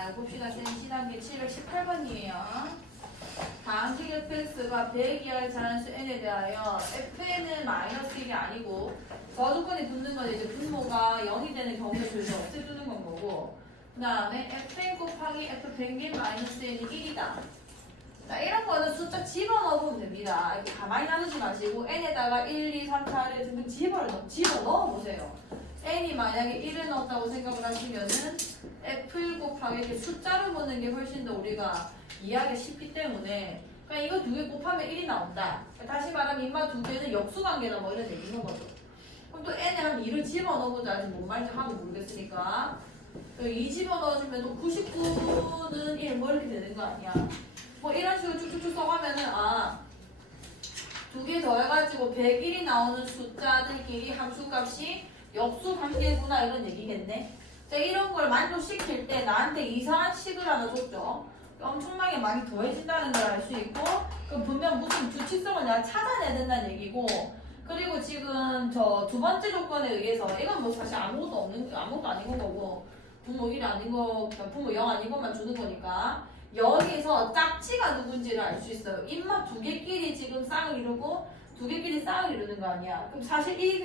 자, 봅시다. C단계 718번이에요. 다항식 fx가 100이하의 자연수 n에 대하여 fn은 마이너스 1이 아니고 저조건이 붙는 건 이제 분모가 0이 되는 경우를 줄여 없애주는 건 거고, 그 다음에 fn 곱하기 f100의 마이너스 n이 1이다. 자, 이런 거는 숫자 집어넣으면 됩니다. 이렇게 가만히 나누지 마시고 n에다가 1, 2, 3, 4를 등등 집어넣어보세요. n이 만약에 1을 넣었다고 생각을 하시면은 f 곱하기 이렇게 숫자로 보는 게 훨씬 더 우리가 이해하기 쉽기 때문에, 그러니까 이거 두 개 곱하면 1이 나온다. 다시 말하면 인마 두 개는 역수관계다 뭐 이런 얘기인 거죠. 그럼 또 n에 한 2를 집어넣어보자. 아직 뭔 말인지 하도 모르겠으니까 2 집어넣어주면 또 99는 1 뭐 이렇게 되는 거 아니야. 뭐 이런 식으로 쭉쭉쭉 써가면은 두 개 더해가지고 101이 나오는 숫자들끼리 함수값이 역수관계구나 이런 얘기겠네. 자, 이런 걸 만족시킬 때 나한테 이상한 식을 하나 줬죠. 엄청나게 많이 더해진다는 걸 알 수 있고, 그럼 분명 무슨 규칙성을 내가 찾아내야 된다는 얘기고, 그리고 지금 저 두 번째 조건에 의해서 이건 뭐 사실 아무것도 아닌 거고, 분모 1 아닌 거, 그러니까 분모 0 아닌 것만 주는 거니까 여기서 짝지가 누군지를 알 수 있어요. 인마 두 개끼리 지금 쌍을 이루고 두 개끼리 쌍을 이루는 거 아니야. 그럼 사실 이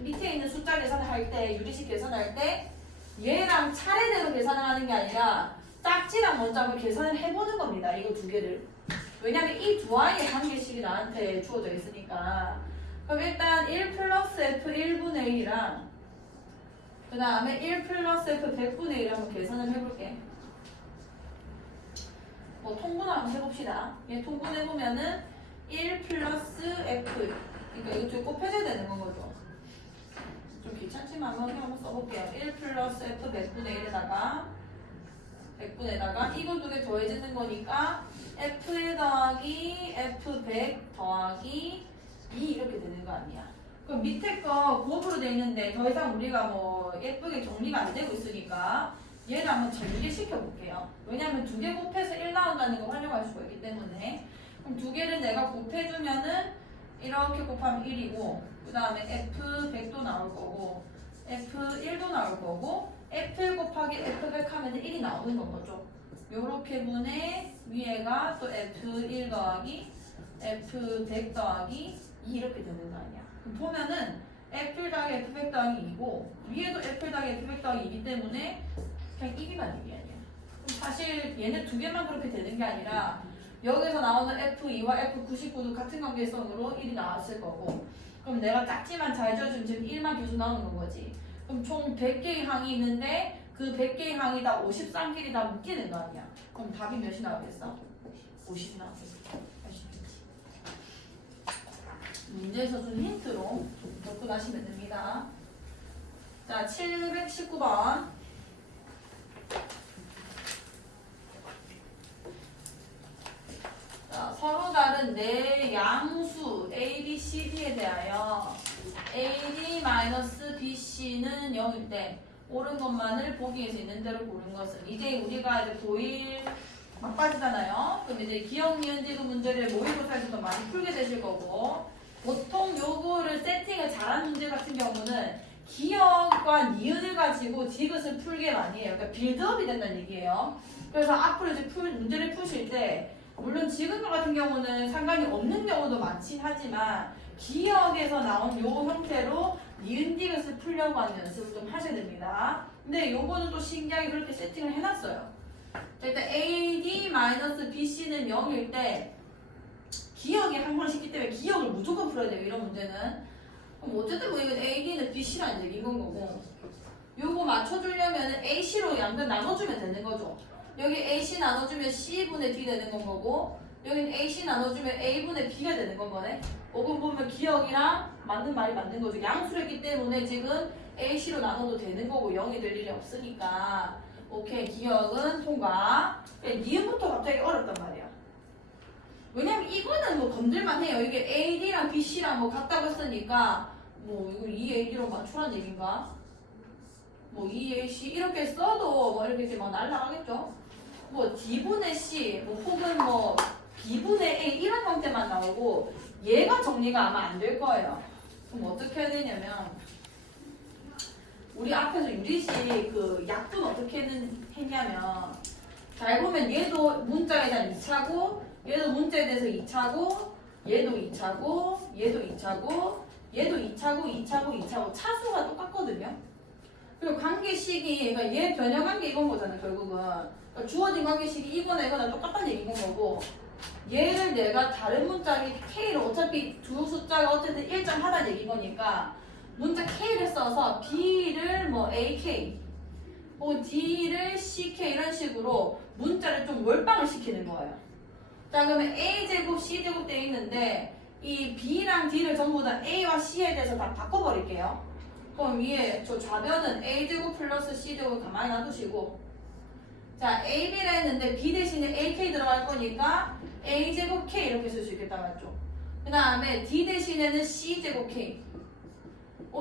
밑에 있는 숫자 계산을 할 때, 유리식 계산할 때 얘랑 차례대로 계산을 하는 게 아니라 짝지랑 먼저 한번 계산을 해보는 겁니다. 이거 두 개를. 왜냐면 이 두 아이의 관계식이 나한테 주어져 있으니까. 그럼 일단 1 플러스 f 1분의 1이랑 그 다음에 1 플러스 f 100분의 1을 한번 계산을 해볼게. 뭐 통분을 한번 해봅시다. 얘 통분해보면은 1 플러스 f, 그러니까 이거 좀 곱해줘야 되는 건 거죠. 좀 귀찮지만 한번 써볼게요. 1 플러스 f 100분의 100분에다가 이거 두 개 더해지는 거니까 f1 더하기 f100 더하기 2 이렇게 되는 거 아니야. 그럼 밑에 거 곱으로 돼 있는데 더 이상 우리가 뭐 예쁘게 정리가 안 되고 있으니까 얘를 한번 전개시켜 볼게요. 왜냐면 두 개 곱해서 1 나온다는 거 활용할 수가 있기 때문에. 그럼 두 개를 내가 곱해주면은 이렇게 곱하면 1이고, 그 다음에 f100도 나올 거고 f1도 나올 거고, f1 곱하기 f100 하면 1이 나오는 건 거죠. 요렇게 분해 위에가 또 f1 더하기 f100 더하기 2 이렇게 되는 거 아니야. 그럼 보면은 f1 더하기 f100 더하기 2고 위에도 f1 더하기 f100 더하기 2이기 때문에 그냥 1이만 얘기 아니야. 그럼 사실 얘네 두 개만 그렇게 되는 게 아니라 여기서 나오는 f2와 f99도 같은 관계성으로 1이 나왔을 거고, 그럼 내가 짝지만 잘 지어주면 지금 1만 계속 나오는 건 거지. 그럼 총 100개의 항이 있는데 그 100개의 항이 다 53끼리 다 묶이는 거 아니야. 그럼 답이 몇이 나오겠어? 50 나오겠어. 문제에서 준 힌트로 접근하시면 됩니다. 자, 719번. 자, 서로 다른 네 양수 A, B, C, D에 대하여 AD-BC는 0일 때 옳은 것만을 보기에서 있는 대로 고른 것은, 이제 우리가 이제 고1 막바지잖아요. 그럼 이제 기억, 니은, 지금 문제를 모의고사에서도 많이 풀게 되실 거고, 보통 요거를 세팅을 잘한 문제 같은 경우는 기억과 니은을 가지고 지그을 풀게 많이 해요. 그러니까 빌드업이 된다는 얘기예요. 그래서 앞으로 이제 문제를 푸실 때 물론 지금과 같은 경우는 상관이 없는 경우도 많긴 하지만 기억에서 나온 요 형태로 니은 디귿을 풀려고 하는 연습을 좀 하셔야 됩니다. 근데 요거는 또 신기하게 그렇게 세팅을 해놨어요. 자, 일단 AD-BC는 0일 때 기억이 한 번 씻기 때문에 기억을 무조건 풀어야 돼요. 이런 문제는. 그럼 어쨌든 뭐 이건 AD는 BC라는 얘기인 거고, 요거 맞춰주려면 AC로 양변 나눠주면 되는 거죠. 여기 AC 나눠주면 C분의 D 되는 건 거고, 여기는 AC 나눠주면 A분의 B가 되는 건 거네. 오분 보면 기억이랑 맞는 말이 맞는 거죠. 양수였기 때문에 지금 AC로 나눠도 되는 거고 0이 될 일이 없으니까 오케이, 기억은 통과. 니은부터 갑자기 어렵단 말이야. 왜냐면 이거는 뭐 건들만 해요. 이게 AD랑 BC랑 뭐 같다고 했으니까 뭐 이거 2AD로 맞추란 얘기인가? 뭐 2AC 이렇게 써도 뭐 이렇게 막 날라가겠죠? 뭐 D분의 C, 뭐 혹은 뭐 B분의 A 이런 형태만 나오고 얘가 정리가 아마 안 될 거예요. 그럼 어떻게 해야 되냐면 우리 앞에서 유리식 그 약분 어떻게 했냐면 잘 보면 얘도 문자에 대한 2차고 얘도 문자에 대해서 2차고 얘도 2차고 얘도 2차고 얘도 2차고 2차고 2차고 차수가 똑같거든요. 그리고 관계식이 그러니까 얘 변형관계 이건 거잖아 결국은. 그러니까 주어진 관계식이 이거나 이거나 똑같다는 얘기인 거고 얘를 내가 다른 문자인 K를 어차피 두 숫자가 어쨌든 일정하다는 얘기인 거니까 문자 K를 써서 B를 뭐 AK D를 CK 이런 식으로 문자를 좀 몰빵을 시키는 거예요. 자 그러면 A제곱 C제곱 되어 있는데 이 B랑 D를 전부 다 A와 C에 대해서 다 바꿔버릴게요. 그럼 위에 저 좌변은 A제곱 플러스 C제곱 가만히 놔두시고 자 AB라 했는데 B 대신에 AK 들어갈 거니까 A제곱 K 이렇게 쓸 수 있겠다 맞죠? 그 다음에 D 대신에는 C제곱 K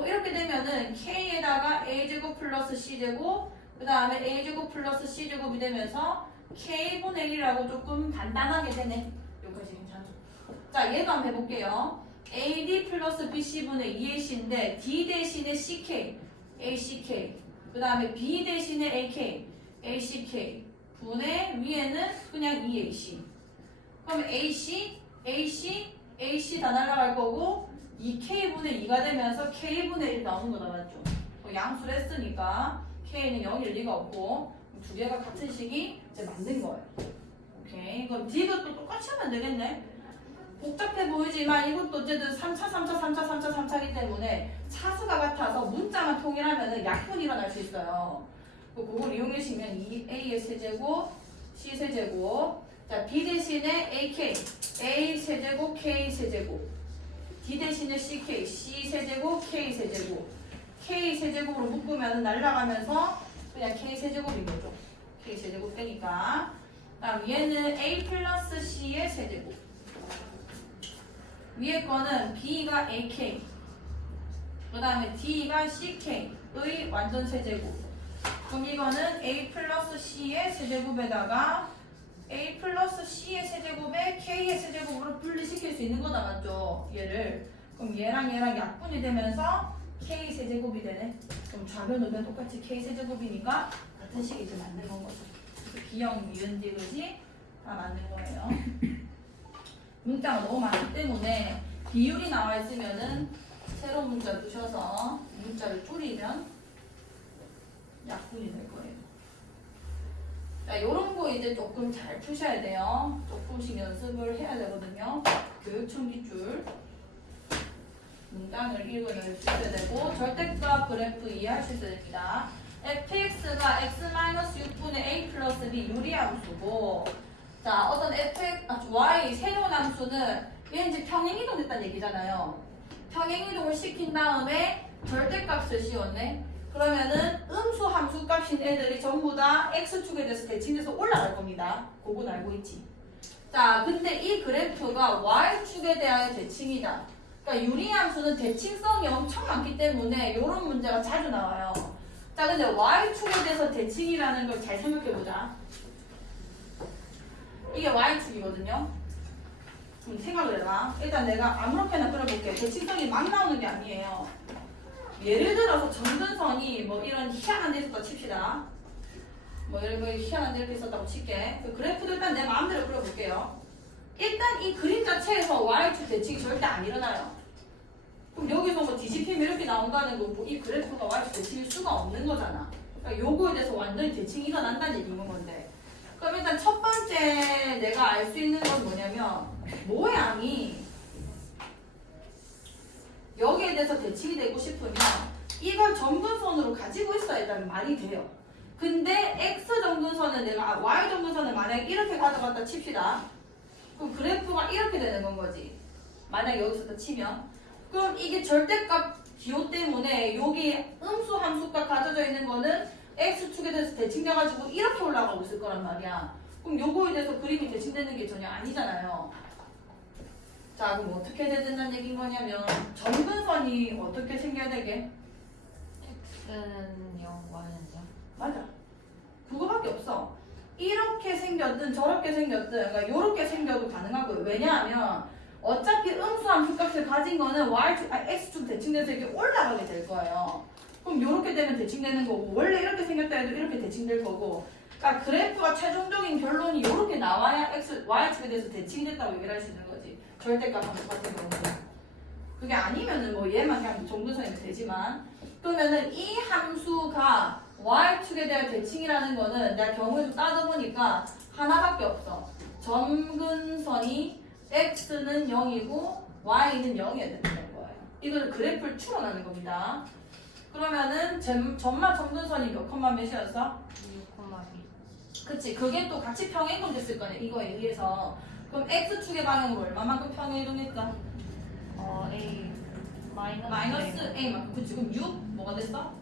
이렇게 되면은 K에다가 A제곱 플러스 C제곱 그 다음에 A제곱 플러스 C제곱이 되면서 K분의 1이라고 조금 간단하게 되네. 여기까지 괜찮죠? 자, 얘도 한번 해볼게요. AD 플러스 BC분의 2AC인데 D 대신에 CK, ACK 그 다음에 B 대신에 AK, ACK 분의 위에는 그냥 EAC 그럼 AC, AC, AC 다 날아갈 거고 2K분의 2가 되면서 K분의 1 나오는 거다 맞죠? 양수를 했으니까 K는 0일 리가 없고 두 개가 같은 식이 이제 만든 거예요. 오케이. 그럼 D도 똑같이 하면 되겠네. 복잡해 보이지만 이것도 어쨌든 3차, 3차, 3차, 3차, 3차이기 때문에 차수가 같아서 문자만 통일하면 약분이 일어날 수 있어요. 그걸 이용해주시면 A의 세제곱, C 세제곱 자 B 대신에 AK, A 세제곱, K 세제곱 D 대신에 CK, C 세제곱, K 세제곱 K 세제곱으로 묶으면 날아가면서 그냥 K 세제곱인 거죠. K 세제곱 되니까 다음 얘는 A 플러스 C의 세제곱 위에 거는 B가 AK 그 다음에 D가 CK의 완전 세제곱 그럼 이거는 A 플러스 C의 세제곱에다가 A 플러스 C의 세제곱에 K의 세제곱으로 분리시킬 수 있는 거다 맞죠? 얘를 그럼 얘랑 약분이 되면서 K 세제곱이 되네. 그럼 좌변 우변 똑같이 K 세제곱이니까 같은 식이 이제 맞는 건 거죠. B형 이은지 그지 다 맞는 거예요. 문자가 너무 많기 때문에 비율이 나와 있으면은 새로운 문자 두셔서 문자를 줄이면 약분이 될 거예요. 자, 요런 거 이제 조금 잘 푸셔야 돼요. 조금씩 연습을 해야 되거든요. 교육청 기출. 문장을 읽어낼 수 있어야 되고 절대값 그래프 이해할 수 있어야 됩니다. fx가 x-6분의 a 플러스 b 유리함수고 자 어떤 y 새로운 함수는 얘는 이제 평행이동 됐다는 얘기잖아요. 평행이동을 시킨 다음에 절대값을 씌웠네. 그러면은 음수 함수 값인 애들이 전부 다 x축에 대해서 대칭돼서 올라갈 겁니다. 그건 알고 있지. 자 근데 이 그래프가 y축에 대한 대칭이다. 그러니까 유리함수는 대칭성이 엄청 많기 때문에 이런 문제가 자주 나와요. 자 근데 y축에 대해서 대칭이라는 걸 잘 생각해보자. 이게 y축이거든요. 그럼 생각을 해봐. 일단 내가 아무렇게나 끌어볼게. 대칭성이 막 나오는 게 아니에요. 예를 들어서 점근선이 뭐 이런 희한한 데 있었다 칩시다. 뭐 이런 거 희한한 데 이렇게 있었다고 칠게. 그 그래프도 일단 내 마음대로 그려볼게요. 일단 이 그림 자체에서 y축 대칭이 절대 안 일어나요. 그럼 여기서 뭐 뒤집히면 이렇게 나온다는 거고 이 그래프가 y축 대칭일 수가 없는 거잖아. 그러니까 요거에 대해서 완전히 대칭이 일어난다는 얘기인 건데. 그럼 일단 첫 번째 내가 알 수 있는 건 뭐냐면 모양이 여기에 대해서 대칭이 되고 싶으면 이걸 점근선으로 가지고 있어야 일단 말이 돼요. 근데 x 점근선은 내가 y 점근선을 만약에 이렇게 가져갔다 칩시다. 그럼 그래프가 이렇게 되는 건 거지. 만약에 여기서 치면 그럼 이게 절대값 기호 때문에 여기 음수 함수가 가져져 있는 거는 x축에 대해서 대칭돼가지고 이렇게 올라가고 있을 거란 말이야. 그럼 요거에 대해서 그림이 대칭되는 게 전혀 아니잖아요. 자 그럼 어떻게 해야 된다는 얘기인 거냐면 점근선이 어떻게 생겨야 되게? x는 0, y는 0. 맞아. 그거밖에 없어. 이렇게 생겼든 저렇게 생겼든 그러니까 이렇게 생겨도 가능하고요. 왜냐하면 어차피 음수함수 값을 가진 거는 x축 대칭돼서 이렇게 올라가게 될 거예요. 그럼 이렇게 되면 대칭되는 거고 원래 이렇게 생겼다 해도 이렇게 대칭될 거고 그러니까 그래프가 최종적인 결론이 이렇게 나와야 y축에 대해서 대칭이 됐다고 얘기를 할 수 있는 거지. 절대값 함수 같은 경우는. 그게 아니면은 뭐 얘만 그냥 정근선이면 되지만, 그러면은 이 함수가 y축에 대한 대칭이라는 거는 내가 경우에 좀 따져보니까 하나밖에 없어. 점근선이 x는 0이고 y는 0이어야 된다는 거예요. 이거를 그래프를 추론하는 겁니다. 그러면은 점마 점근선이 몇 컴마 몇이었어? 6,2. 그치. 그게 또 같이 평행이동 됐을 거네. 이거에 의해서. 그럼 x축의 방향으로 얼마만큼 평행이동했어? A 마이너스 a만큼. 그치. 그럼 6 뭐가 됐어?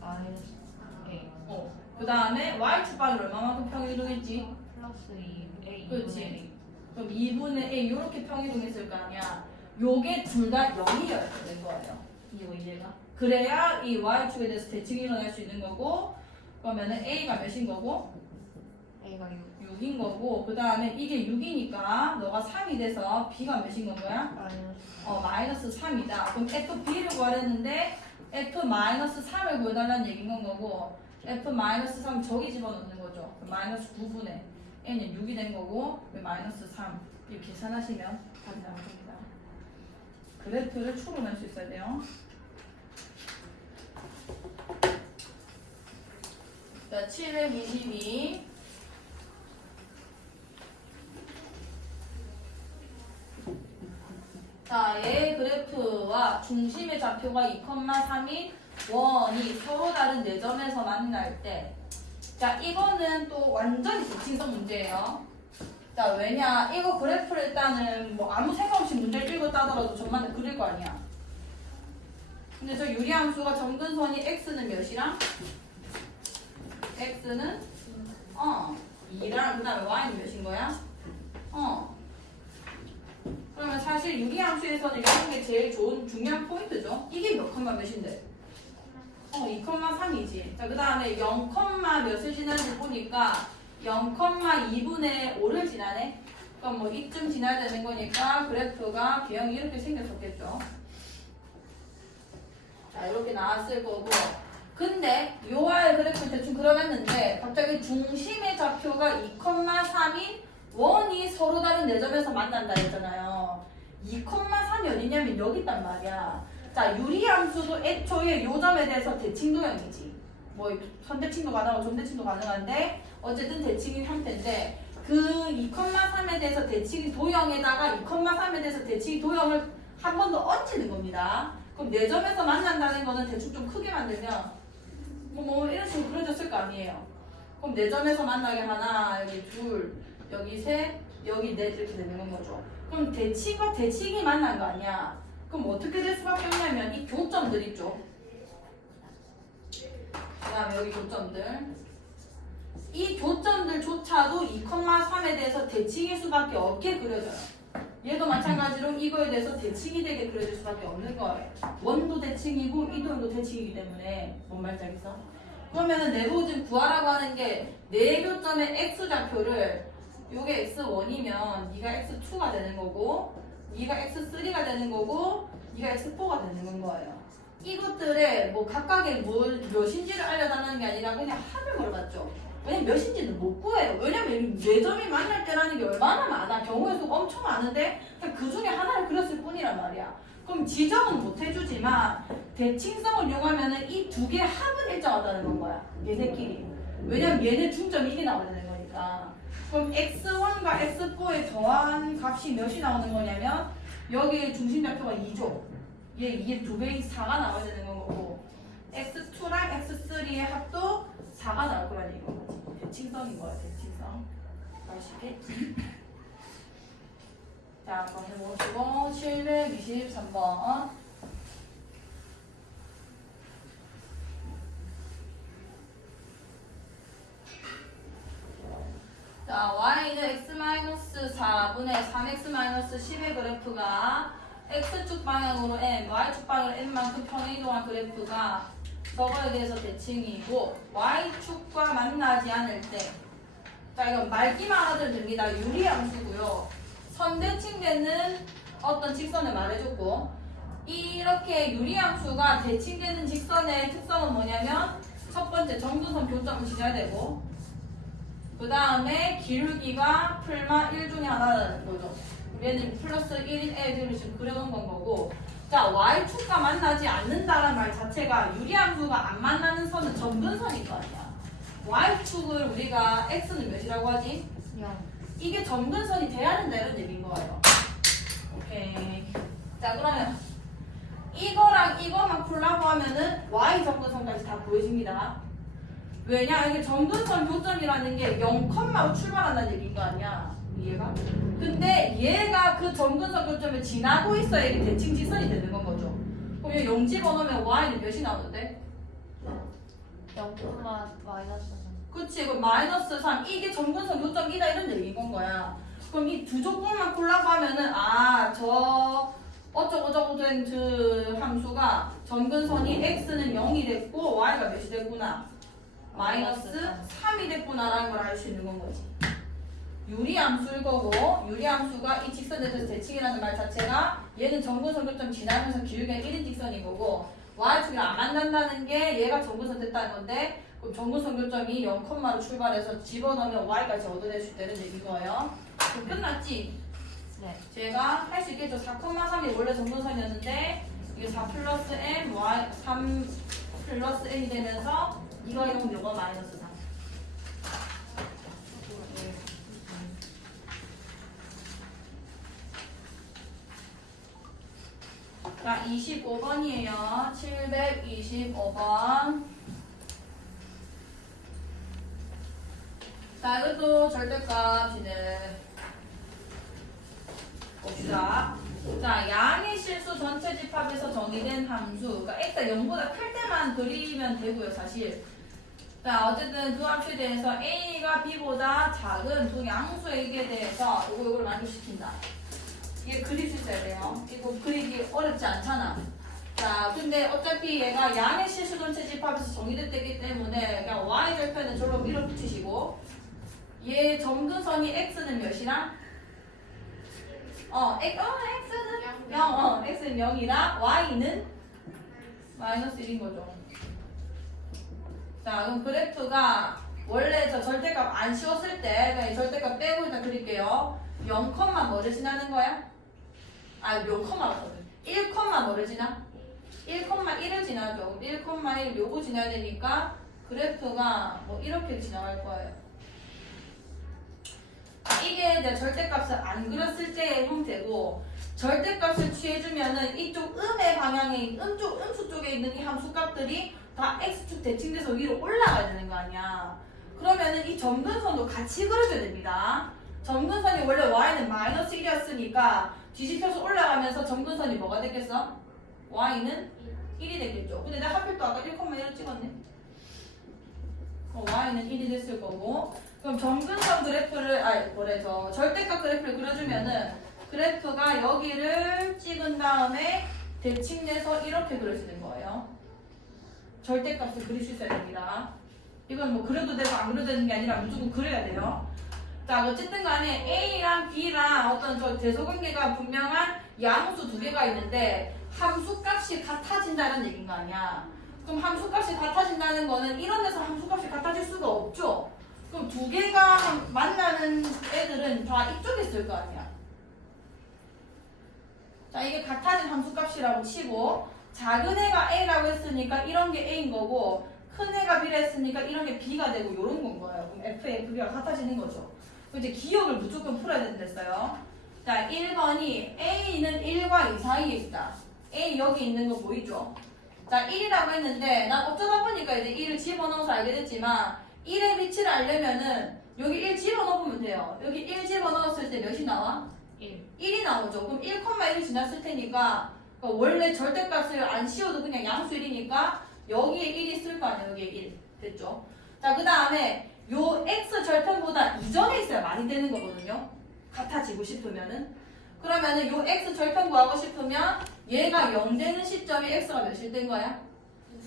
마이너스 A 그 다음에 y축 방향으로 얼마만큼 평행이동했지? 플러스 2A 그렇지. 그럼 2분의 a 이렇게 평이동했을 거 아니야. 요게 둘 다 0이어야 되는 거예요. 이거 이해가? 그래야 이 y축에 대해서 대칭이 일어날 수 있는 거고, 그러면은 a가 몇인 거고? A가 6 6인 거고, 그 다음에 이게 6이니까 너가 3이 돼서 b가 몇인 건 거야? 마이너스 마이너스 3이다. 그럼 f b를 구하랬는데 f 마이너스 3을 구해달라는 얘기인 건 거고, f 마이너스 3 저기 집어넣는 거죠. 그럼 마이너스 9분의 n은 6이 된 거고, 마이너스 3 이렇게 계산하시면 답이 나올 겁니다. 그래프를 추론할 수 있어야 돼요. 자, 722. 자, 얘 그래프와 중심의 좌표가 2,3인 원이 서로 다른 4점에서 만날 때, 자, 이거는 또 완전히 대칭성 문제예요. 자, 왜냐? 이거 그래프를 일단은 뭐 아무 생각 없이 문제를 읽었다 하더라도 전만 그릴 거 아니야. 근데 저 유리함수가 점근선이 x는 몇이랑? x는 2랑 그 다음에 y는 몇인 거야? 그러면 사실 유리함수에서는 이런 게 제일 좋은 중요한 포인트죠. 이게 몇 컴마 몇인데? 2,3이지. 자, 그 다음에 0, 몇을 지나는지 보니까 0,2분의 5를 지나네? 그럼 뭐 이쯤 지나야 되는 거니까 그래프가 개형이 이렇게 생겼었겠죠. 자, 이렇게 나왔을 거고. 근데 요와의 그래프 대충 그려봤는데 갑자기 중심의 좌표가 2,3인 원이 서로 다른 4점에서 만난다 했잖아요. 2,3이 어디냐면 여기 있단 말이야. 자, 유리함수도 애초에 요 점에 대해서 대칭 도형이지. 뭐 선대칭도 가능하고 존대칭도 가능한데 어쨌든 대칭인 형태인데 그 2,3에 대해서 대칭 도형에다가 2,3에 대해서 대칭 도형을 한 번 더 얹히는 겁니다. 그럼 4점에서 만난다는 거는 대충 좀 크게 만들면 뭐 이런 식으로 그려졌을 거 아니에요. 그럼 4점에서 만나게 하나, 여기 둘, 여기 셋, 여기 넷 이렇게 되는 거죠. 그럼 대칭과 대칭이 만난 거 아니야. 그럼 어떻게 될 수밖에 없냐면 이 교점들 있죠. 그 다음에 여기 교점들. 이 교점들조차도 2,3에 대해서 대칭일 수밖에 없게 그려져요. 얘도 마찬가지로 이거에 대해서 대칭이 되게 그려질 수밖에 없는 거예요. 원도 대칭이고 이도도 대칭이기 때문에. 뭔 말인지 알겠어? 그러면은 내부 지금 구하라고 하는 게 네 교점의 x좌표를 요게 x1이면 네가 x2가 되는 거고 네가 x3가 되는 거고 네가 x4가 되는 거예요. 이것들의 뭐 각각의 몇인지를 알려달라는 게 아니라 그냥 합을 물어봤죠. 왜냐면 몇인지는 못 구해요. 왜냐면 4점이 만날 때라는 게 얼마나 많아. 경우의 수가 엄청 많은데 그냥 그 중에 하나를 그렸을 뿐이란 말이야. 그럼 지정은 못 해주지만 대칭성을 이용하면은 이 두 개의 합은 일정하다는 건 거야. 얘네끼리. 왜냐면 얘네 중점이 이게 나와야 되는 거니까. 그럼 x1과 x4의 더한 값이 몇이 나오는 거냐면 여기 중심좌표가 2죠. 얘 2의 2배인 4가 나와야 되는 거고 x2랑 x3의 합도 4가 나올 거라는 얘기인 거지. 대칭성인 거야, 대칭성. 아시겠지? 자, 한번 해보시고 723번. 자, y는 x-4분의 3x-10의 그래프가 x축 방향으로 n, y축 방향으로 n만큼 평행이동한 그래프가 저거에 대해서 대칭이고 y축과 만나지 않을 때, 자, 이건 말기만 알아들으면 됩니다. 유리함수고요. 선대칭되는 어떤 직선을 말해줬고, 이렇게 유리함수가 대칭되는 직선의 특성은 뭐냐면 첫 번째 점근선 교점을 지져야 되고, 그 다음에 기울기가 풀마 1 중에 하나라는 거죠. 얘는 플러스 1인 애들을 지금 그려놓은 건 거고. 자, y축과 만나지 않는다는 말 자체가 유리함수가 안 만나는 선은 점근선일 거 아니야. y축을 우리가 x는 몇이라고 하지? 0. 이게 점근선이 돼야 된다 이런 얘기인 거예요. 오케이. 자, 그러면 이거랑 이거만 풀라고 하면은 y 점근선까지 다 보여집니다. 왜냐? 이게 점근선 교점이라는 게 0,로 출발한다는 얘기인 거 아니야. 얘가? 근데 얘가 그 점근선 교점을 지나고 있어야 이게 대칭 지선이 되는 건 거죠. 그럼 여기 0 집어넣으면 y는 몇이 나오는데? 0, 마이너스 3. 그치, 그럼 마이너스 3 이게 점근선 교점이다 이런 얘기인 건 거야. 그럼 이 두 조건만 골라고 하면은 저 어쩌고저쩌고 된 그 함수가 점근선이 x는 0이 됐고 y가 몇이 됐구나? 마이너스 3이 됐구나라는 걸 알 수 있는 건 거지. 유리함수일 거고, 유리함수가 이 직선에 대해서 대칭이라는 말 자체가 얘는 점근선 교점 지나면서 기울기가 1인 직선인 거고 y축이랑 안 만난다는 게 얘가 점근선 됐다는 건데, 그럼 점근선 교점이 0,로 출발해서 집어넣으면 y까지 얻어낼 수 있다는 얘기인 거예요. 그럼 끝났지? 네. 제가 할 수 있겠죠. 4,3이 원래 점근선이었는데 이게 4 플러스 m, y 3 플러스 m이 되면서 이거 이거 마이너스 3. 자, 25번이에요. 725번. 자, 이것도 절대값이네. 봅시다. 자, 양의 실수 전체 집합에서 정의된 함수. 그러니까 x가 0보다 클 때만 그리면 되고요, 사실. 자, 어쨌든 그 함수에 대해서 a가 b보다 작은 두 양수에게 대해서 이걸 만족시킨다. 이게 그릴 수 있어야 돼요. 이거 그리기 어렵지 않잖아. 자, 근데 어차피 얘가 양의 실수 전체 집합에서 정의됐기 때문에 그냥 y 절편은 절로 밀어붙이시고 얘 점근선이 x는 몇이랑? x는 0, x는 0이랑 y는 마이너스 1인 거죠. 자, 그럼 그래프가 원래 저 절대값 안 씌웠을 때 그냥 절대값 빼고 일단 그릴게요. 0, 뭐를 지나는 거야? 몇 컴마거든. 1, 뭐를 지나? 1,1을 지나죠. 1,1 요거 지나야 되니까 그래프가 뭐 이렇게 지나갈 거예요. 이게 내 절대값을 안 그렸을 때의 형태고, 절대값을 취해주면은 이쪽 음의 방향에 음수 쪽에 있는 이 함수값들이 다 x축 대칭돼서 위로 올라가야 되는 거 아니야. 그러면은 이 점근선도 같이 그려줘야 됩니다. 점근선이 원래 y는 마이너스 1이었으니까 뒤집혀서 올라가면서 점근선이 뭐가 됐겠어? y는 1이 됐겠죠. 근데 내가 하필 또 아까 1,1을 찍었네. y는 1이 됐을 거고, 그럼 점근선 그래프를 절대값 그래프를 그려주면은 그래프가 여기를 찍은 다음에 대칭돼서 이렇게 그려지는 거예요. 절대값을 그릴 수 있어야 됩니다. 이건 뭐 그려도 되고 안 그려도 되는 게 아니라 무조건 그려야 돼요. 자, 어쨌든 간에 A랑 B랑 어떤 저 대소관계가 분명한 양수 두 개가 있는데 함수값이 같아진다는 얘기인 거 아니야. 그럼 함수값이 같아진다는 거는 이런 데서 함수값이 같아질 수가 없죠. 그럼 두 개가 만나는 애들은 다 이쪽에 있을 거 아니야. 자, 이게 같아진 함수값이라고 치고, 작은 애가 A라고 했으니까 이런 게 A인 거고, 큰 애가 B라 했으니까 이런 게 B가 되고 이런 건 거예요. 그럼 F의 FB가 같아지는 거죠. 이제 기억을 무조건 풀어야 된댔어요. 자, 1번이 A는 1과 2 사이에 있다. A 여기 있는 거 보이죠? 자, 1이라고 했는데 난 어쩌다 보니까 이제 1을 집어넣어서 알게 됐지만 1의 위치를 알려면은 여기 1 집어넣으면 돼요. 여기 1 집어넣었을 때 몇이 나와? 1이 나오죠. 그럼 1,1이 지났을 테니까 원래 절대값을 안 씌워도 그냥 양수 1이니까 여기에 1이 있을 거 아니야. 여기에 1. 됐죠? 자, 그 다음에 요 x 절편보다 이전에 있어야 많이 되는 거거든요. 같아지고 싶으면은. 그러면은 요 x 절편 구하고 싶으면 얘가 0 되는 시점이 x가 몇일 된 거야?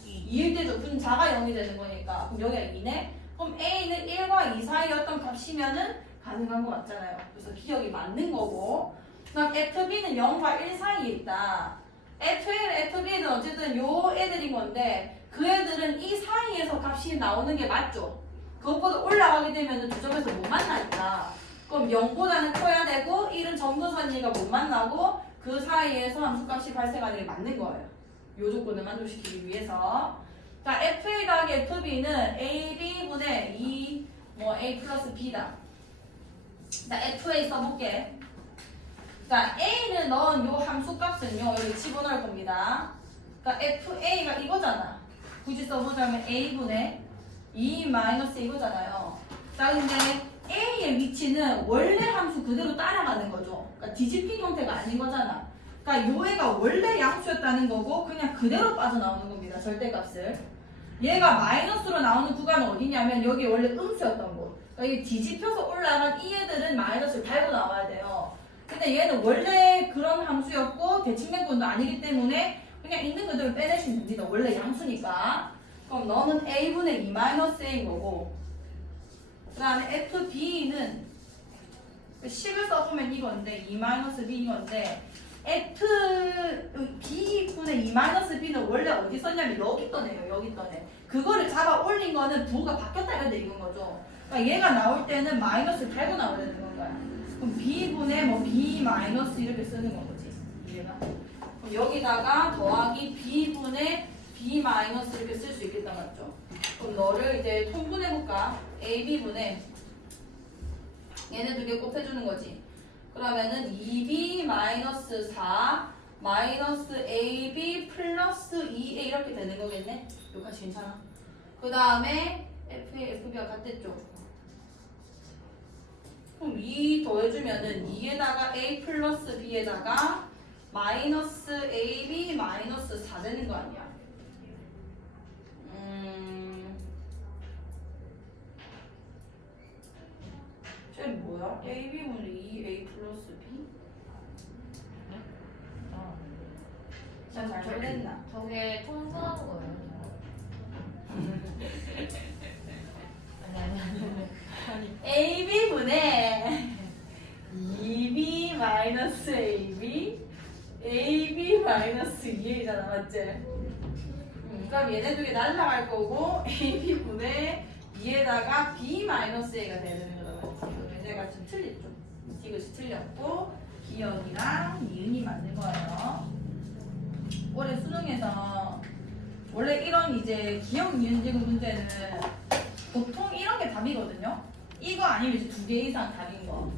2일 때죠. 분자가 0이 되는 거니까. 그럼 여기가 2네? 그럼 a는 1과 2 사이였던 값이면은 가능한 거 맞잖아요. 그래서 기억이 맞는 거고. 그럼 fb는 0과 1 사이에 있다. f1, fb는 어쨌든 요 애들인 건데 그 애들은 이 사이에서 값이 나오는 게 맞죠? 그것보다 올라가게 되면 두 점에서 그럼 0보다는 커야 되고 1은 점근선이가 못 만나고 그 사이에서 함수값이 발생하는 게 맞는 거예요. 요 조건을 만족시키기 위해서. 자, FA 더하기 FB는 AB분의 2, A 플러스 B다. 자, FA 써볼게. 자, A는 넣은 요 함수값은요, 여기 집어넣을 겁니다. 그러니까 FA가 이거잖아. 굳이 써보자면 A분의 2 마이너스 이거잖아요. 자, 근데 A의 위치는 원래 함수 그대로 따라가는 거죠. 그러니까 뒤집힌 형태가 아닌 거잖아. 그러니까 요 애가 원래 양수였다는 거고 그냥 그대로 빠져나오는 겁니다. 절대값을. 얘가 마이너스로 나오는 구간은 어디냐면 여기 원래 음수였던 곳. 그러니까 이 뒤집혀서 올라간 이 애들은 마이너스를 달고 나와야 돼요. 근데 얘는 원래 그런 함수였고 대칭된 건도 아니기 때문에 그냥 있는 그대로 빼내시면 됩니다. 원래 양수니까. 그럼 너는 A분의 2 마이너스 A인 거고 그 다음에 FB는 식을 써보면 이건데 2 마이너스 B 이건데 B분의 2 마이너스 B는 원래 어디 썼냐면 여기 있던 애예요. 여기 있던 애. 그거를 잡아 올린 거는 부호가 바뀌었다 이런 데 읽은 거죠. 그러니까 얘가 나올 때는 마이너스를 달고 나와야 되는 건 거야. 그럼 B분의 B 마이너스 이렇게 쓰는 건 거지. 얘가. 그럼 여기다가 더하기 B분의 B 마이너스 이렇게 쓸 수 있겠다 맞죠? 그럼 너를 이제 통분해볼까? AB분의 얘네 두 개 곱해주는 거지. 그러면은 2B 마이너스 4 마이너스 AB 플러스 2A 이렇게 되는 거겠네? 여기까지 괜찮아? 그 다음에 FA, FB가 같댔죠? 그럼 2 더해주면은 2에다가 A 플러스 B에다가 마이너스 AB 마이너스 4 되는 거 아니야? 쟤는 뭐야? AB분의 2A 플러스 B? 잘 잘못했나? 저게 통분한 거예요. 아니. AB분의 2B 마이너스 AB AB 마이너스 2A잖아 맞지? 그럼 얘네 두 개 날라갈 거고 AB분의 2에다가 B 마이너스 A가 되는 거라고 얘네가 좀 틀렸죠? 이것이 틀렸고 기억이랑 니은이 맞는 거예요. 올해 수능에서 원래 이런 이제 기억 니은 지금 문제는 보통 이런 게 답이거든요. 이거 아니면 이제 2개 이상 답인 거.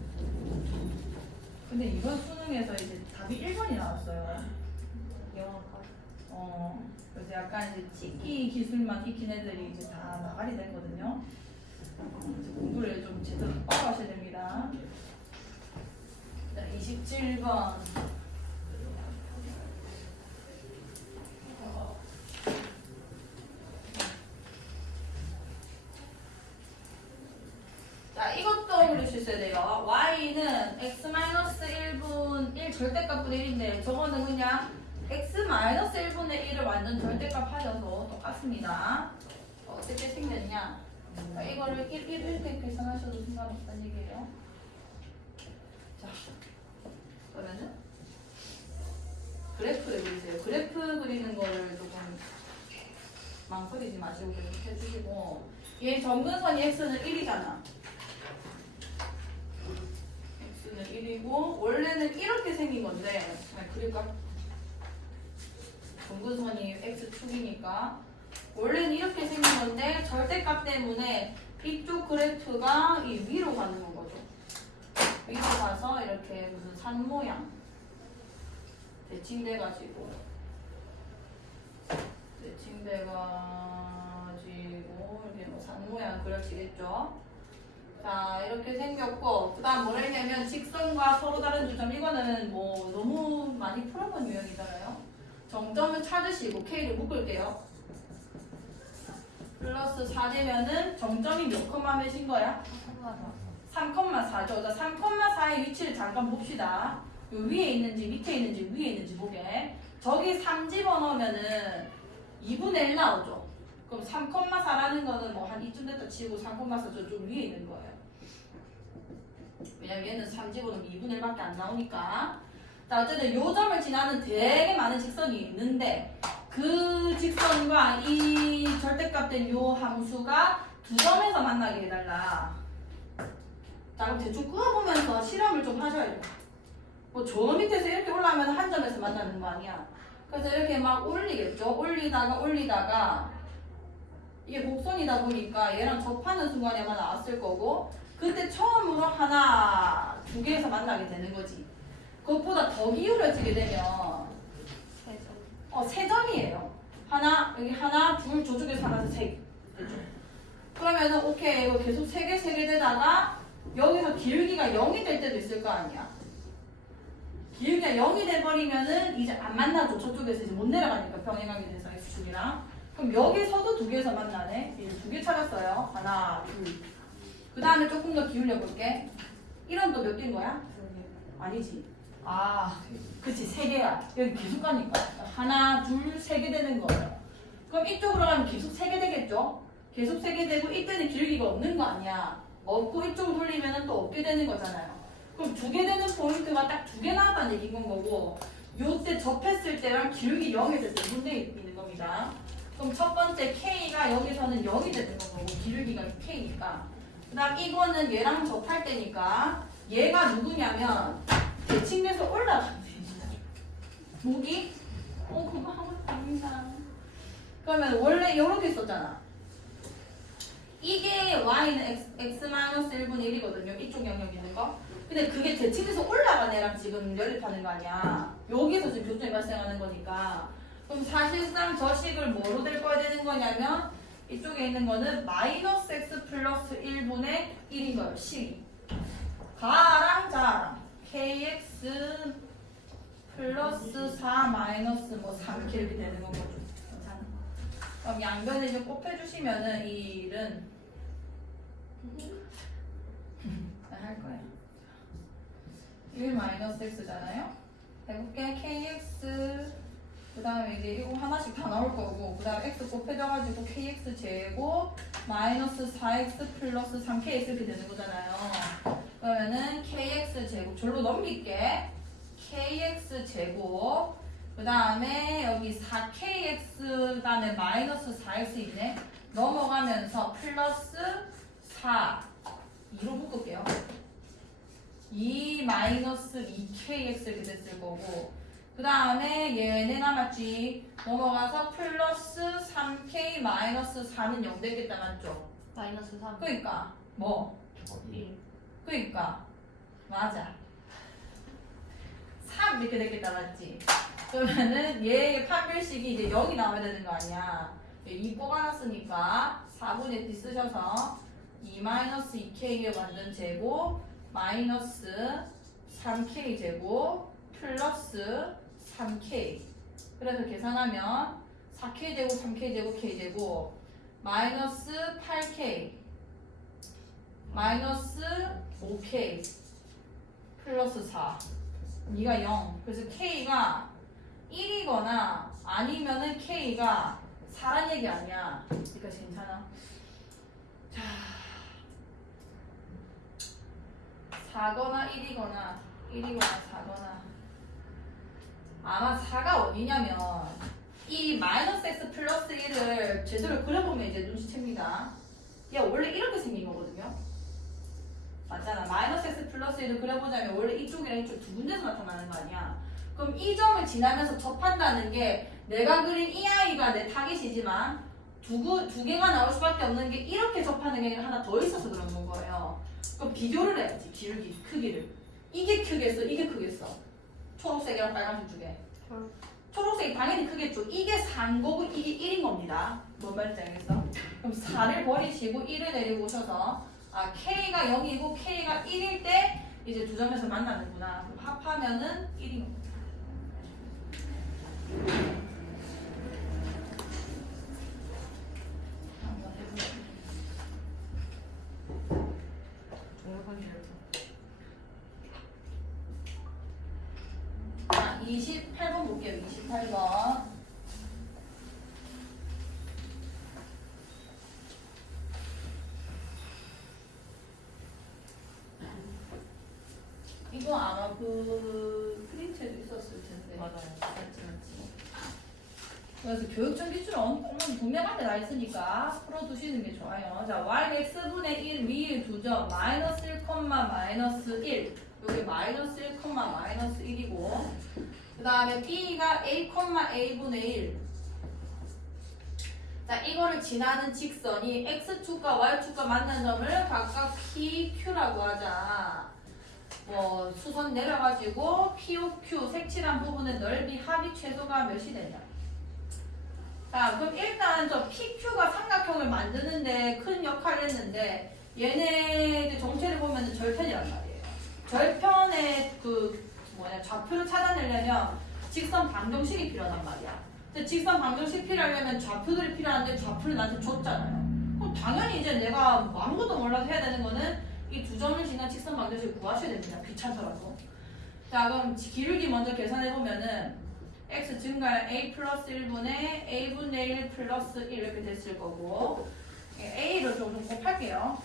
근데 이번 수능에서 이제 답이 1번이 나왔어요. 그래서 약간 이제 찍기 기술만 익힌 애들이 이제 다 나가리 되거든요. 이제 공부를 좀 제대로 똑바로 하셔야 됩니다. 자, 27번. 자, 이것도 그릴 수 있어야 돼요. y는 x-1분 1 절대값분의 1인데 저거는 그냥 x-1분의 1을 완전 절대값 하셔서 똑같습니다. 어떻게 생겼냐? 자, 이거를 이렇게 계산하셔도 상관없다는 얘기예요. 자, 그러면은 그래프를 그리세요. 그래프 그리는 거를 조금 망설이지 마시고 계속 해주시고 얘 점근선이 x는 1이잖아. x는 1이고 원래는 이렇게 생긴 건데 그릴까? 점근선이 x축이니까 원래는 이렇게 생긴 건데 절대값 때문에 이쪽 그래프가 이 위로 가는 거죠. 위로 가서 이렇게 무슨 산 모양 대칭돼가지고 이렇게 뭐 산 모양 그려지겠죠. 자 이렇게 생겼고 그 다음 뭐라 했냐면 직선과 서로 다른 주점 이거는 뭐 너무 많이 풀어본 유형이잖아요. 정점을 찾으시고 K를 묶을게요. 플러스 4 되면은 정점이 몇 컴마 몇인 거야? 3,4죠. 자, 3,4의 위치를 잠깐 봅시다. 요 위에 있는지 밑에 있는지 위에 있는지 보게. 저기 3 집어넣으면은 2분의 1 나오죠. 그럼 3,4라는 거는 뭐 한 이쯤 됐다 치고 3,4 저쪽 위에 있는 거예요. 왜냐면 얘는 3 집어넣으면 2분의 1밖에 안 나오니까. 자, 어쨌든 요 점을 지나는 되게 많은 직선이 있는데 그 직선과 이 절대값 된 요 함수가 두 점에서 만나게 해달라. 자, 그럼 대충 그어보면서 실험을 좀 하셔야 돼요. 뭐 저 밑에서 이렇게 올라가면 한 점에서 만나는 거 아니야. 그래서 이렇게 막 올리겠죠. 올리다가 이게 곡선이다 보니까 얘랑 접하는 순간에 아마 나왔을 거고 그때 처음으로 하나, 두 개에서 만나게 되는 거지. 그것보다 더 기울어지게 되면 세 점이에요. 하나, 여기 하나, 둘, 저쪽에서 하나에서 세 개. 됐죠? 그러면은 오케이 이거 계속 세 개 되다가 여기서 기울기가 0이 될 때도 있을 거 아니야. 기울기가 0이 돼버리면은 이제 안 만나죠. 저쪽에서 이제 못 내려가니까 병행하게 돼서 X축이랑. 그럼 여기서도 두 개에서 만나네. 이제 두 개 찾았어요. 하나, 둘. 그 다음에 조금 더 기울여 볼게. 이런 또 몇 개인 거야? 아니지. 아, 그치, 세 개야. 여기 계속 가니까. 하나, 둘, 세 개 되는 거예요. 그럼 이쪽으로 가면 계속 세 개 되겠죠? 계속 세 개 되고 이때는 기울기가 없는 거 아니야. 없고 이쪽으로 돌리면 또 없게 되는 거잖아요. 그럼 두 개 되는 포인트가 딱 두 개 나왔다는 얘기인 거고 요때 접했을 때랑 기울기 0이 됐을 때 문제 있는 겁니다. 그럼 첫 번째 K가 여기서는 0이 되는 거고 기울기가 K니까 그 다음 이거는 얘랑 접할 때니까 얘가 누구냐면 대칭돼서 올라가면 됩니다. 목이 그거 하고 싶습니다. 그러면 원래 이렇게 있었잖아. 이게 y는 x-1분의 1이거든요. 이쪽 영역 있는 거. 근데 그게 대칭돼서 올라간 애랑 지금 연립하는 거 아니야. 여기서 지금 교점이 발생하는 거니까. 그럼 사실상 저 식을 뭐로 되는 거냐면 이쪽에 있는 거는 마이너스 x 플러스 1분의 1인 거예요. 식이. 가랑 자랑. kx 플러스 4 마이너스 뭐 3 이렇게 되는 거죠. 괜찮아? 그럼 양변에 이제 곱해주시면은 이 일은 할 거야. 1 마이너스 x잖아요. 해볼게. kx 그 다음에 이제 이거 하나씩 다 나올 거고 그 다음에 x 곱해져가지고 kx 제곱 마이너스 4x 플러스 3kx 이렇게 되는 거잖아요. 그러면은 kx 제곱 절로 넘길게. kx 제곱 그 다음에 여기 4kx 그 다음에 마이너스 4x 있네. 넘어가면서 플러스 4 2로 묶을게요. 2 마이너스 2kx 이렇게 됐을 거고 그 다음에 얘네 남았지. 넘어가서 플러스 3k 마이너스 4는 0 되겠다 맞죠? 마이너스 3. 그러니까 뭐? 1. 그러니까 맞아. 3 이렇게 되겠다 맞지? 그러면은 얘의 판별식이 이제 0이 나와야 되는 거 아니야. 2 뽑아놨으니까 4분의 D 쓰셔서 2-2k의 완전 제곱 마이너스 3k 제곱 플러스 3k 그래서 계산하면 4k 제곱 3k 제곱 k 제곱 마이너스 8k 마이너스 5k 플러스 4 2가 0 그래서 k가 1이거나 아니면은 k가 4란 얘기 아니야. 그러니까 괜찮아. 자 4거나 1이거나 4거나 아마 4가 어디냐면 이 마이너스 x 플러스 1을 제대로 그려보면 이제 눈치챕니다. 얘 원래 이렇게 생긴 거거든요. 맞잖아. 마이너스 x 플러스 1을 그려보자면 원래 이쪽이랑 이쪽 두 군데서 나타나는 거 아니야. 그럼 이 점을 지나면서 접한다는 게 내가 그린 이 아이가 내 타깃이지만 두 개가 나올 수밖에 없는 게 이렇게 접하는 게 하나 더 있어서 그런 건 거예요. 그럼 비교를 해야지. 기울기, 크기를. 이게 크겠어? 이게 크겠어? 초록색이랑 빨간색 두 개. 초록색이 당연히 크겠죠. 이게 4인 거고 이게 1인 겁니다. 뭔 말인지 알겠어? 그럼 4를 버리시고 1을 내리고 오셔서 K가 0이고 K가 1일 때 이제 두 점에서 만나는구나. 그럼 합하면은 1인 겁니다. 한번 해보세요. 정확하게 알죠. 28번 볼게요. 28번. 이거 아마 그 프린트에도 있었을 텐데. 맞아요. 맞지. 그래서 교육적 기준은 분명하게 나 있으니까 풀어두시는 게 좋아요. 자, y x분의 1 위에 2점 마이너스 1, 마이너스 1 여기 마이너스 1, 마이너스 1이고 그 다음에 b가 a, a분의 1 자, 이거를 지나는 직선이 x축과 y축과 만난 점을 각각 p, q라고 하자. 뭐 수선 내려가지고 POQ 색칠한 부분의 넓이 합이 최소가 몇이 되냐. 자, 그럼 일단 저 PQ가 삼각형을 만드는데 큰 역할을 했는데 얘네들 정체를 보면 절편이란 말이에요. 절편의 좌표를 찾아내려면 직선 방정식이 필요하단 말이야. 근데 직선 방정식 필요하려면 좌표들이 필요한데 좌표를 나한테 줬잖아요. 그럼 당연히 이제 내가 아무것도 몰라서 해야 되는 거는 이 두 점을 지난 직선 방정식을 구하셔야 됩니다. 귀찮더라도. 자, 그럼 기울기 먼저 계산해 보면은 x 증가는 a 플러스 1분의 a분의 1 플러스 1 이렇게 됐을 거고 a를 좀 곱할게요.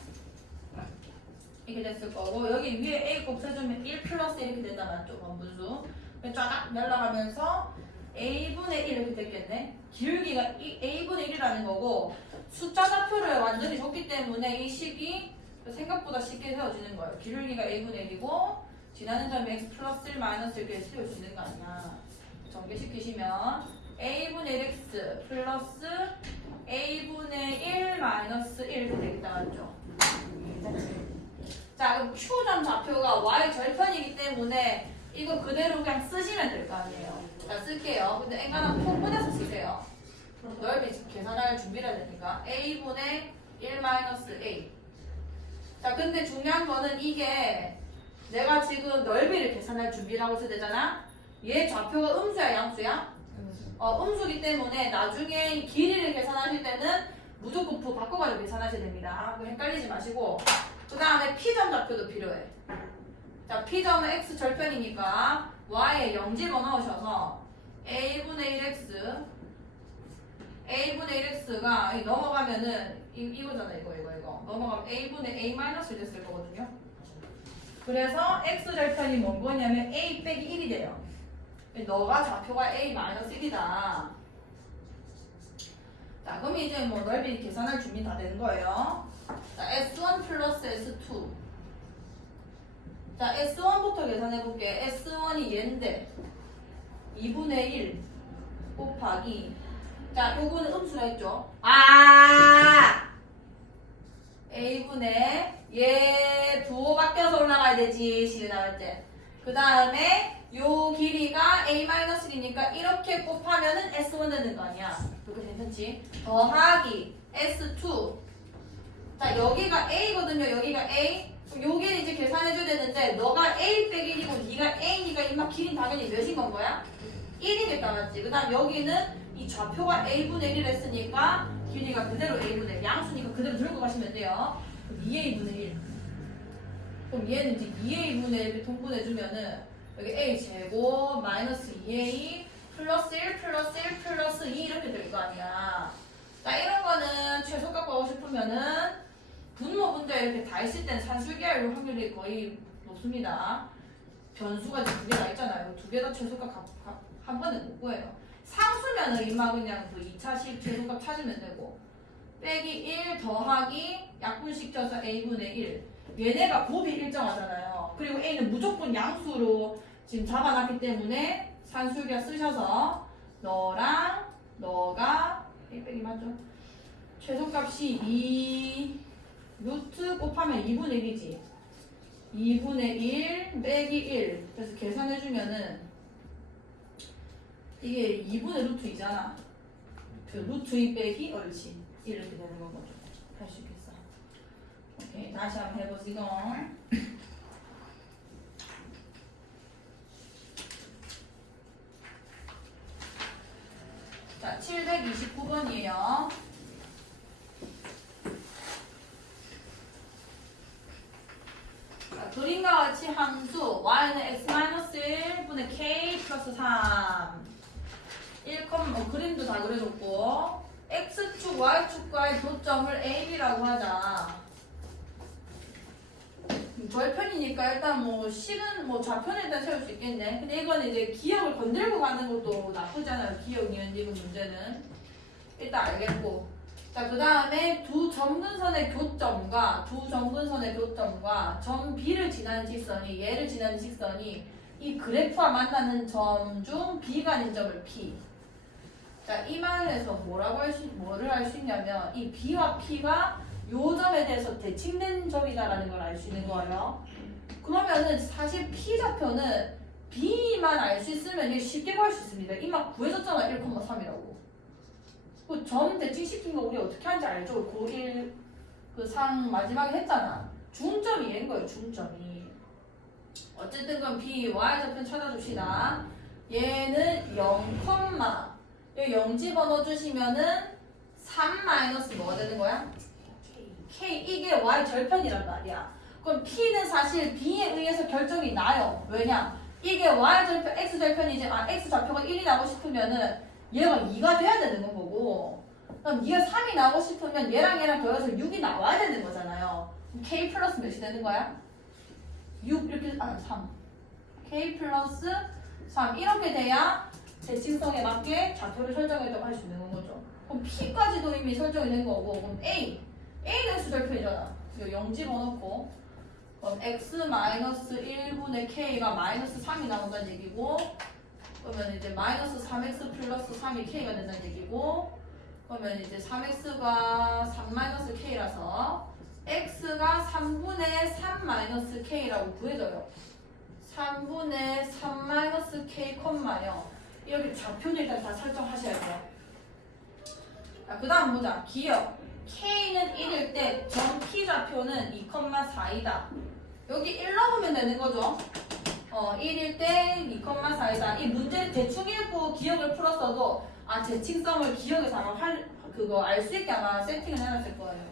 이렇게 됐을 거고 여기 위에 a 곱해주면 1 플러스 이렇게 된다 맞죠? 번분수. 쫙 날라가면서 a분의 1 이렇게 됐겠네. 기울기가 a분의 1이라는 거고 숫자 좌표를 완전히 줬기 때문에 이 식이 생각보다 쉽게 세워지는 거예요. 기울기가 a분의 1이고 지나는 점이 x 플러스 1 마이너스 이렇게 세워지는 거 아니야. 전개시키시면 a분의 1x 플러스 a분의 1 마이너스 1 이렇게 되겠다 맞죠? 자, 그럼 q점 좌표가 y 절편이기 때문에 이거 그대로 그냥 쓰시면 될 거 아니에요. 자, 쓸게요. 근데 앵간한 포문에서 쓰세요. 넓이 계산할 준비를 해야 되니까 a분의 1 마이너스 a. 자, 근데 중요한 거는 이게 내가 지금 넓이를 계산할 준비를 하고 있어야 되잖아. 얘 좌표가 음수야 양수야? 음수기 때문에 나중에 길이를 계산하실 때는 무조건 바꿔가지고 계산하셔야 됩니다. 헷갈리지 마시고 그 다음에 p점 좌표도 필요해. 자, p점은 x 절편이니까 y에 0 집어넣으셔서 a분의 1x a분의 1x가 넘어가면은 이거잖아 이거 넘어가면 a분의 a 마이너스 됐을 거거든요. 그래서 x 절편이 뭔 거냐면 a 빼기 1이 돼요. 너가 좌표가 a 마이너스 1이다. 자, 그럼 이제 뭐 넓이 계산할 준비 다 되는 거예요. 자, s1 플러스 s2. 자, s1부터 계산해 볼게. s1이 얘인데 2분의 1 곱하기 자, 요거는 음수라 했죠? a분의 얘 부호 바뀌어서 올라가야 되지. 식이 나올 때. 그 다음에 요 길이가 a-1이니까 이렇게 곱하면은 s1 되는 거 아니야. 이렇게 괜찮지? 더하기 s2. 자, 여기가 a거든요. 여기가 a. 그럼 여기는 이제 계산해줘야 되는데 너가 a 빼기 1이고 네가 a니까 이마 길이는 당연히 몇인 건 거야? 1이겠다 맞지? 그 다음 여기는 이 좌표가 a분의 1을 했으니까 길이가 그대로 a분의 1 양수니까 그대로 들고 가시면 돼요. 그럼 2a분의 1. 그럼 얘는 이제 2a분의 1을 통분해주면은 여기 a 제곱 마이너스 2a 플러스 1 플러스 1 플러스 2 이렇게 될 거 아니야. 자, 이런 거는 최소값 구하고 싶으면은 분모 분자 이렇게 다 있을 땐 산술계열 확률이 거의 높습니다. 변수가 두 개 다 있잖아요. 두 개 다 최소값 한 번에 못 구해요. 상수면은 이마 그냥 그 2차식 최소값 찾으면 되고 빼기 1 더하기 약분식 쪄서 a분의 1 얘네가 곱이 일정하잖아요. 그리고 a는 무조건 양수로 지금 잡아놨기 때문에 산술계 쓰셔서 너랑 너가 a 빼기 맞죠? 최소값이 2 루트 곱하면 2분의 1이지 2분의 1 빼기 1 그래서 계산해주면은 이게 2분의 루트 2잖아. 그 루트 2 빼기 옳지. 이렇게 되는 거죠. 할 수 있겠어. 오케이. 다시 한번 해보시고. 자, 729번이에요. 자, 그림과 같이 함수 y는 x-1분의 k 플러스 3 그림도 다 그려줬고 x축, y축과의 교점을 AB라고 하자. 절편이니까 일단 뭐 식은 뭐 좌편에 일단 세울 수 있겠네. 근데 이거는 이제 기억을 건들고 가는 것도 나쁘잖아요. 기억 이은 지분 문제는 일단 알겠고. 자, 그 다음에 두 점근선의 교점과 점 B를 지나는 직선이 얘를 지나는 직선이 이 그래프와 만나는 점 중 B가 아닌 점을 P. 자, 이 말을 해서 뭐를 알 수 있냐면 이 B와 P가 요 점에 대해서 대칭된 점이다라는 걸 알 수 있는 거예요. 그러면은 사실 P 좌표는 B만 알 수 있으면 이게 쉽게 구할 수 있습니다. 이만 구해줬잖아 1,3이라고. 그 점 대칭시킨 거 우리 어떻게 하는지 알죠? 고1 그 상 마지막에 했잖아. 중점이 얘인 거예요. 중점이. 어쨌든 그럼 B, Y 좌표 찾아줍시다. 얘는 0, 여기 0 집어넣어주시면은 3 마이너스 뭐가 되는 거야? K. 이게 Y 절편이란 말이야. 그럼 P는 사실 B에 의해서 결정이 나요. 왜냐? 이게 Y 절편, X 절편이지, X 좌표가 1이 나고 싶으면은 얘가 2가 돼야 되는 거고. 그럼 얘가 3이 나고 싶으면 얘랑 더해서 6이 나와야 되는 거잖아요. 그럼 K 플러스 몇이 되는 거야? 6 이렇게, 3. K 플러스 3. 이렇게 돼야 대칭성에 맞게 좌표를 설정했다고 할 수 있는 거죠. 그럼 P까지도 이미 설정이 된 거고, 그럼 A는 X절편이잖아. 이거 0 집어넣고, 그럼 X-1분의 K가 마이너스 3이 나온다는 얘기고, 그러면 이제 마이너스 3X 플러스 3이 K가 된다는 얘기고, 그러면 이제 3X가 3 마이너스 K라서, X가 3분의 3 마이너스 K라고 구해져요. 3분의 3 마이너스 K, 요. 이렇게 좌표는 일단 다 설정하셔야 돼요. 자, 그 다음 보자. 기억. K는 1일 때 점 P 좌표는 2,4이다. 여기 1 넣으면 되는 거죠. 1일 때 2,4이다. 이 문제를 대충 읽고 기억을 풀었어도 대칭성을 기억에서 아마 알 수 있게 아마 세팅을 해놨을 거예요.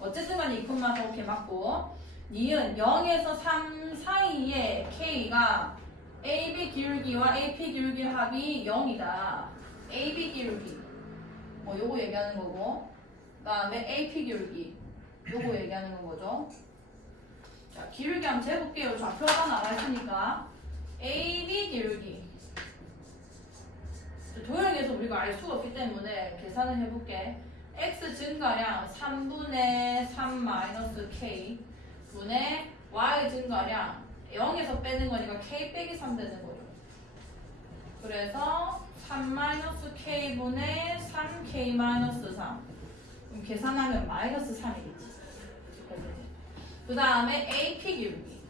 어쨌든 간에 2,4 이렇게 맞고, 니은 0에서 3 사이에 K가 AB 기울기와 AP 기울기 합이 0이다. AB 기울기. 요거 얘기하는 거고. 그 다음에 AP 기울기. 요거 얘기하는 거죠. 자, 기울기 한번 재볼게요. 좌표가 나와있으니까. AB 기울기. 도형에서 우리가 알 수가 없기 때문에 계산을 해볼게. X 증가량 3분의 3 마이너스 K 분의 Y 증가량 0에서 빼는 거니까 K 빼기 3 되는 거죠. 그래서 3 마이너스 K분의 3K 마이너스 3. 그럼 계산하면 마이너스 3이겠지. 그 다음에 AP 기울기.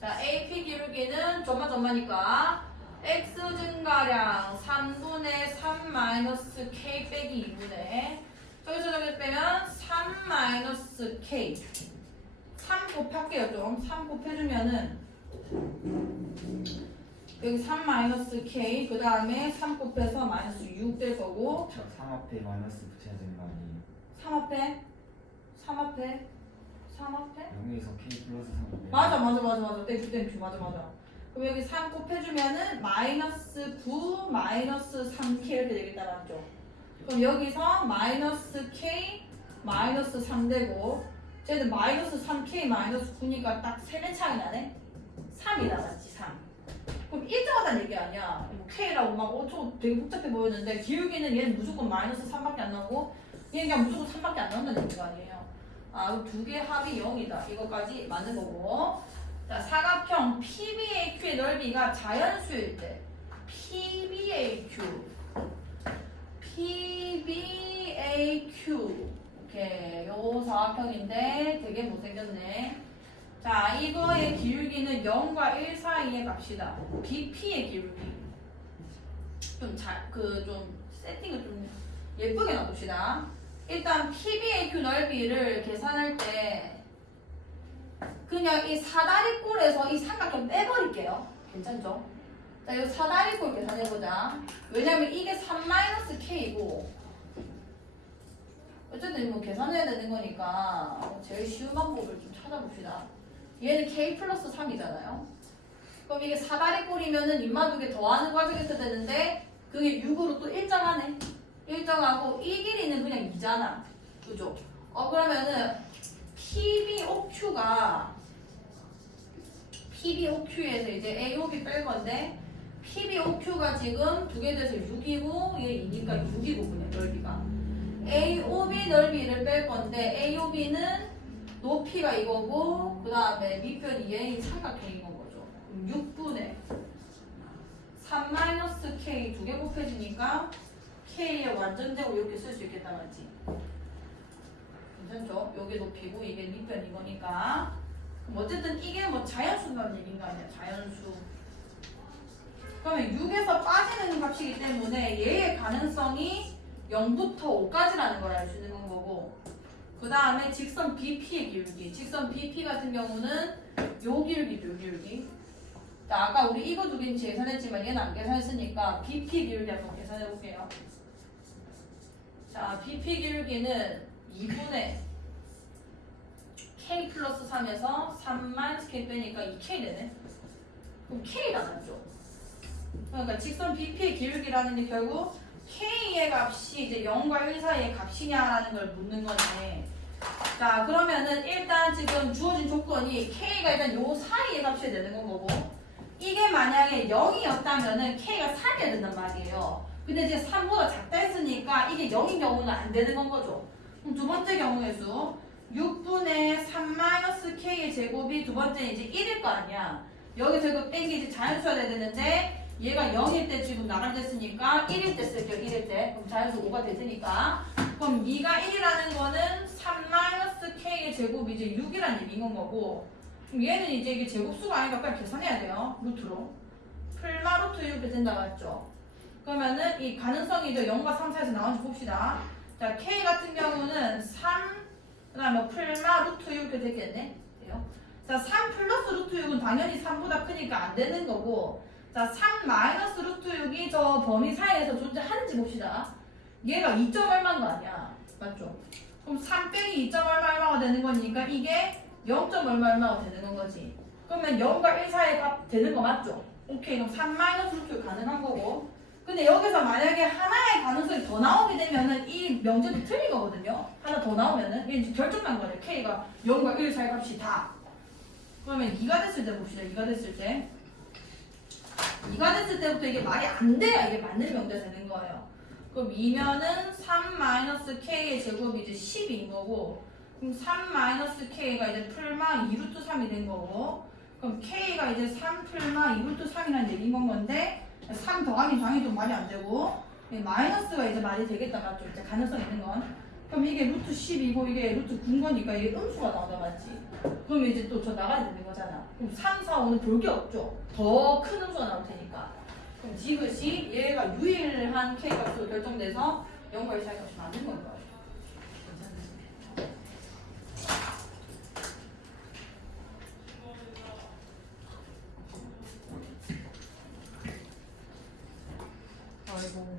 자, AP 기울기는 점마니까 X 증가량 3분의 3 마이너스 K 빼기 2분의 저기서 빼면 3 마이너스 K 3 곱할게요 좀. 3 곱해주면은 여기 3 마이너스 K 그 다음에 3 곱해서 마이너스 6 될 거고 3 앞에 마이너스 붙여야 되는 거 아니에요? 3 앞에 3 앞에 0에서 K 플러스 3 맞아 땡큐 맞아 그럼 여기 3 곱해주면은 마이너스 9 마이너스 3K 이렇게 되겠다 맞죠? 그럼 여기서 마이너스 K 마이너스 3 되고 쟤는 마이너스 3K 마이너스 9니까 딱 3배 차이 나네? 3이다 맞지 3 그럼 일정하다는 얘기 아니야 뭐 K라고 막 엄청 되게 복잡해 보였는데 기울기는 얘는 무조건 마이너스 3밖에 안 나오고 얘는 그냥 무조건 3밖에 안 나온다는 얘기가 아니에요. 두 개 합이 0이다 이거까지 맞는 거고. 자, 사각형 PBAQ의 넓이가 자연수일 때 PBAQ 오케이 요 사각형인데 되게 못생겼네. 자, 이거의 기울기는 0과 1 사이에 갑시다. BP의 기울기 좀 세팅을 좀 예쁘게 놔둡시다. 일단 PBAQ 넓이를 계산할 때 그냥 이 사다리꼴에서 이 삼각형 빼버릴게요. 괜찮죠? 자, 이 사다리꼴 계산해보자. 왜냐면 이게 3-K고 어쨌든 뭐 계산해야 되는 거니까 제일 쉬운 방법을 좀 찾아봅시다. 얘는 K 플러스 3이잖아요. 그럼 이게 사다리꼴이면은 입마 두 개 더하는 과정에서 되는데 그게 6으로 또 일정하네. 일정하고 이 길이는 그냥 2잖아. 그죠? 그러면은 PBOQ에서 이제 AOB 뺄 건데 PBOQ가 지금 두 개 돼서 6이고 얘 2니까 6이고 그냥 넓이가 AOB 넓이를 뺄 건데 AOB는 높이가 이거고 그 다음에 밑변이 얘 삼각형인 건 거죠. 6분의 3-K 두 개 곱해지니까 K의 완전제곱 이렇게 쓸 수 있겠다 맞지? 괜찮죠? 요게 높이고 이게 밑변 이거니까 어쨌든 이게 뭐 자연수라는 얘기인 거 아니야 자연수. 그러면 6에서 빠지는 값이기 때문에 얘의 가능성이 0부터 5까지라는 걸 알 수 있는 건 거고 그 다음에 직선 BP의 기울기 직선 BP 같은 경우는 요 기울기죠 요 기울기. 자, 아까 우리 이거 두 개는 계산했지만 얘는 안 계산했으니까 BP 기울기 한번 계산해 볼게요. 자, BP 기울기는 2분의 K 플러스 3에서 3-K 빼니까 2K 되네. 그럼 K가 맞죠? 그러니까 직선 BP의 기울기라는 게 결국 K의 값이 이제 0과 1 사이의 값이냐라는 걸 묻는 거네. 자, 그러면은 일단 지금 주어진 조건이 K가 일단 요 사이의 값이 되는 건 거고 이게 만약에 0이었다면은 K가 3이어야 된단 말이에요. 근데 이제 3보다 작다 했으니까 이게 0인 경우는 안 되는 건 거죠. 그럼 두 번째 경우의 수 6분의 3-K의 제곱이 두 번째 이제 1일 거 아니야. 여기서 이거 뺀게 이제 자연수가 돼야 되는데 얘가 0일 때 지금 나간댔으니까 1일 때 쓸게요. 1일 때. 그럼 자연수 5가 되니까 그럼 2가 1이라는 거는 3-K의 제곱이 이제 6이라는 얘기인 건 거고 그럼 얘는 이제 이게 제곱수가 아니니까 빨리 계산해야 돼요. 루트로. 풀마 루트 6이 된다 맞죠? 그러면은 이 가능성이 이제 0과 3 사이에서 나오는지 봅시다. 자, K 같은 경우는 3, 그 다음에 풀마 루트 6 이렇게 되겠네. 돼요? 자, 3 플러스 루트 6은 당연히 3보다 크니까 안 되는 거고 자, 3 마이너스 루트 6이 저 범위 사이에서 존재하는지 봅시다. 얘가 2점 얼마인 거 아니야. 맞죠? 그럼 3 빼기 2점 얼마가 되는 거니까 이게 0. 얼마가 되는 건 거지. 그러면 0과 1 사이의 값 되는 거 맞죠? 오케이. 그럼 3 마이너스 루트 6 가능한 거고 근데 여기서 만약에 하나의 가능성이 더 나오게 되면은 이 명제도 틀린 거거든요. 하나 더 나오면은 이게 이제 결정난 거예요. K가 0과 1 사이 값이 다. 그러면 2가 됐을 때 봅시다. 2가 됐을 때. 2가 됐을 때부터 이게 말이 안 돼야 이게 맞는 명제 되는 거예요. 그럼 2면은 3-K의 제곱이 이제 10인 거고 그럼 3-K가 이제 풀마 2루트 3이 된 거고 그럼 K가 이제 3 풀마 2루트 3이라는 얘기인 건 건데 3 더하기 당연히 좀 말이 안 되고 마이너스가 이제 말이 되겠다 맞죠? 이제 가능성 있는 건 그럼 이게 루트 10이고 이게 루트 9인 거니까 이게 음수가 나온다 맞지? 그럼 이제 또 저 나가야 되는 거잖아. 그럼 3, 4, 5는 볼 게 없죠? 더 큰 음수가 나올 테니까 그럼 지그시 얘가 유일한 K 값으로 결정돼서 0과 1 사이 값이 맞는 건가요? 아이고.